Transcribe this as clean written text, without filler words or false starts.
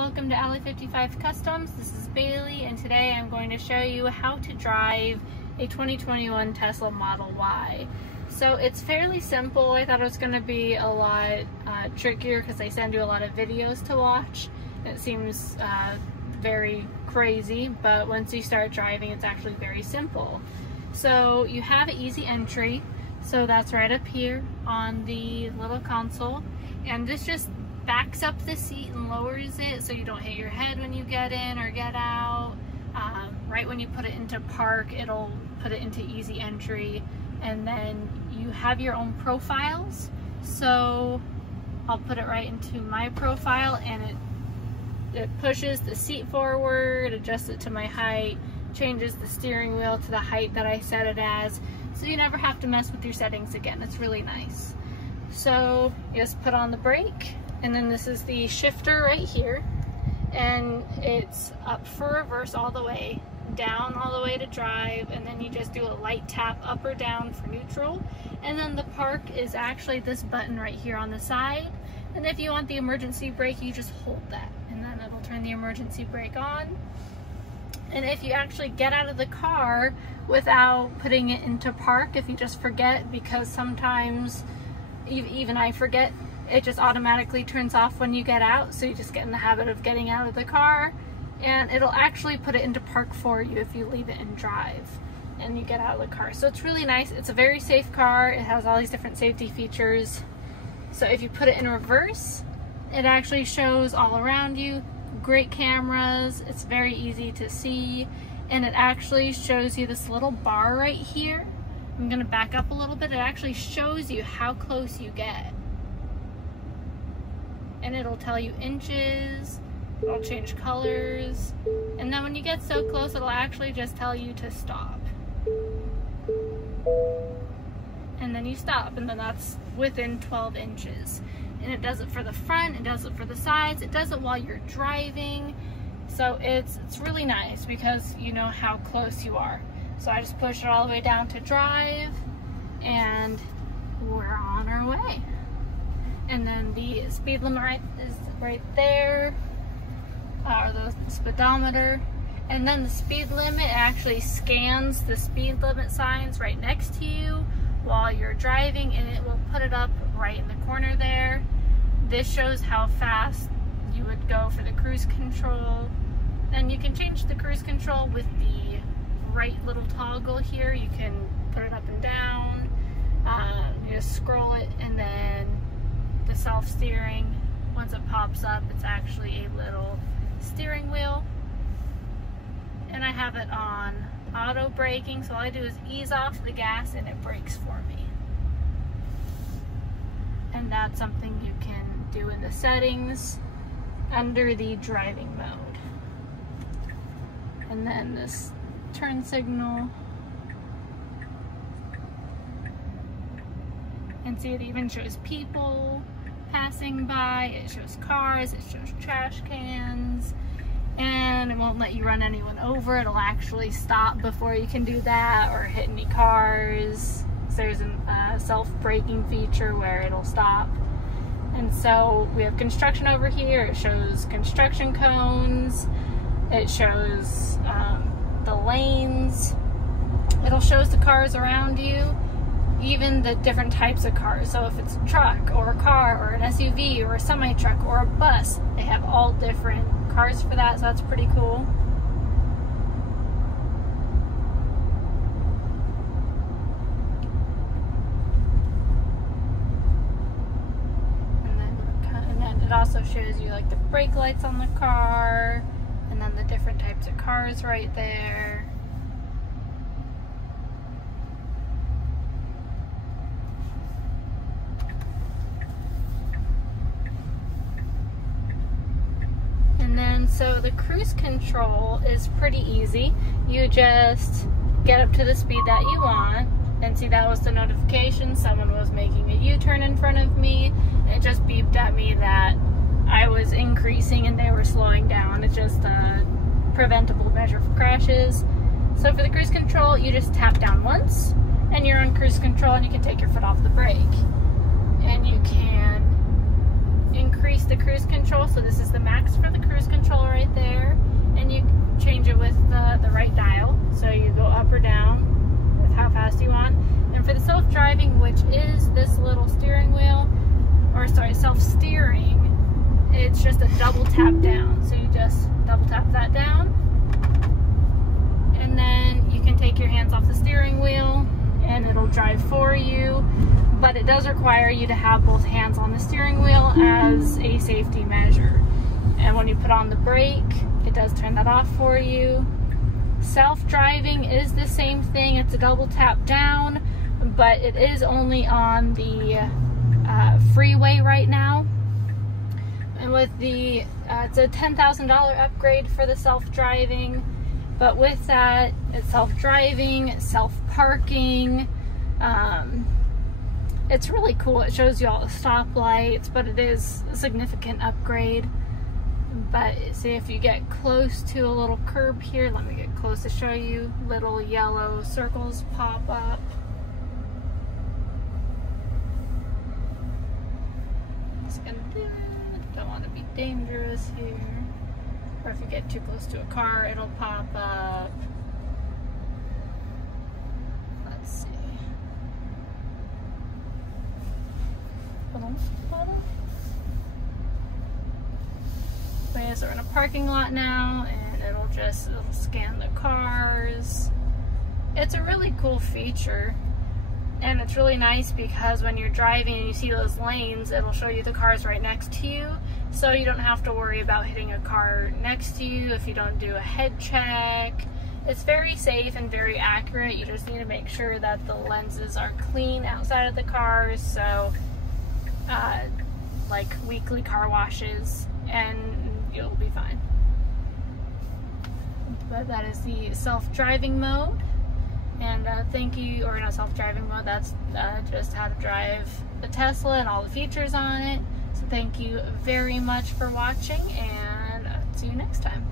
Welcome to Alley 55 Customs. This is Bailey, and today I'm going to show you how to drive a 2021 Tesla Model Y. So it's fairly simple. I thought it was going to be a lot trickier because they send you a lot of videos to watch. It seems very crazy, but once you start driving, it's actually very simple. So you have easy entry. So that's right up here on the little console, and this just backs up the seat and lowers it so you don't hit your head when you get in or get out. Right when you put it into park, it'll put it into easy entry, and then you have your own profiles. So I'll put it right into my profile, and it pushes the seat forward, adjusts it to my height, changes the steering wheel to the height that I set it as, so you never have to mess with your settings again. It's really nice. So you just put on the brake, and then this is the shifter right here, and it's up for reverse all the way, down all the way to drive, and then you just do a light tap up or down for neutral. And then the park is actually this button right here on the side, and if you want the emergency brake, you just hold that, and then it'll turn the emergency brake on. And if you actually get out of the car without putting it into park, if you just forget, because sometimes even I forget, it just automatically turns off when you get out, so you just get in the habit of getting out of the car, and it'll actually put it into park for you if you leave it in drive and you get out of the car. So it's really nice. It's a very safe car. It has all these different safety features. So if you put it in reverse, it actually shows all around you. Great cameras. It's very easy to see, and it actually shows you this little bar right here. I'm gonna back up a little bit. It actually shows you how close you get, and it'll tell you inches. It'll change colors, and then when you get so close, it'll actually just tell you to stop, and then you stop, and then that's within 12 inches. And it does it for the front, it does it for the sides, it does it while you're driving. So it's really nice because you know how close you are. So I just push it all the way down to drive, and we're on our way. And then the speed limit is right there, or the speedometer. And then the speed limit actually scans the speed limit signs right next to you while you're driving, and it will put it up right in the corner there. This shows how fast you would go for the cruise control. And you can change the cruise control with the right little toggle here. You can put it up and down. You just scroll it, and then the self-steering, once it pops up, it's actually a little steering wheel. And I have it on auto braking, so all I do is ease off the gas and it brakes for me. And that's something you can do in the settings under the driving mode. And then this turn signal, and see, it even shows people passing by, it shows cars, it shows trash cans, and it won't let you run anyone over. It'll actually stop before you can do that, or hit any cars. There's a self-braking feature where it'll stop. And so we have construction over here. It shows construction cones. It shows the lanes. It'll show the cars around you, even the different types of cars. So if it's a truck or a car or an SUV or a semi-truck or a bus, they have all different cars for that, so that's pretty cool. And then it also shows you like the brake lights on the car, and then the different types of cars right there. So the cruise control is pretty easy. You just get up to the speed that you want, and see, that was the notification. Someone was making a U-turn in front of me. It just beeped at me that I was increasing and they were slowing down. It's just a preventable measure for crashes. So for the cruise control, you just tap down once and you're on cruise control, and you can take your foot off the brake. And you can increase the cruise control. So this is the max for the cruise control. self-driving, which is this little steering wheel, or sorry, self-steering, it's just a double tap down. So you just double tap that down, and then you can take your hands off the steering wheel and it'll drive for you. But it does require you to have both hands on the steering wheel as a safety measure. And when you put on the brake, it does turn that off for you. Self-driving is the same thing. It's a double tap down, but it is only on the freeway right now. And with the, it's a $10,000 upgrade for the self-driving. But with that, it's self-driving, self-parking. It's really cool. It shows you all the stoplights, but it is a significant upgrade. But see, if you get close to a little curb here, let me get close to show you, little yellow circles pop up. Just gonna do it. Don't want to be dangerous here. Or if you get too close to a car, it'll pop up. Let's see. So we're in a parking lot now, and it'll scan the cars. It's a really cool feature, and it's really nice because when you're driving and you see those lanes, it'll show you the cars right next to you, so you don't have to worry about hitting a car next to you if you don't do a head check. It's very safe and very accurate. You just need to make sure that the lenses are clean outside of the cars, so like weekly car washes, and you'll be fine. But that is the self-driving mode, and thank you, or not self-driving mode, that's just how to drive the Tesla and all the features on it. So thank you very much for watching, and see you next time.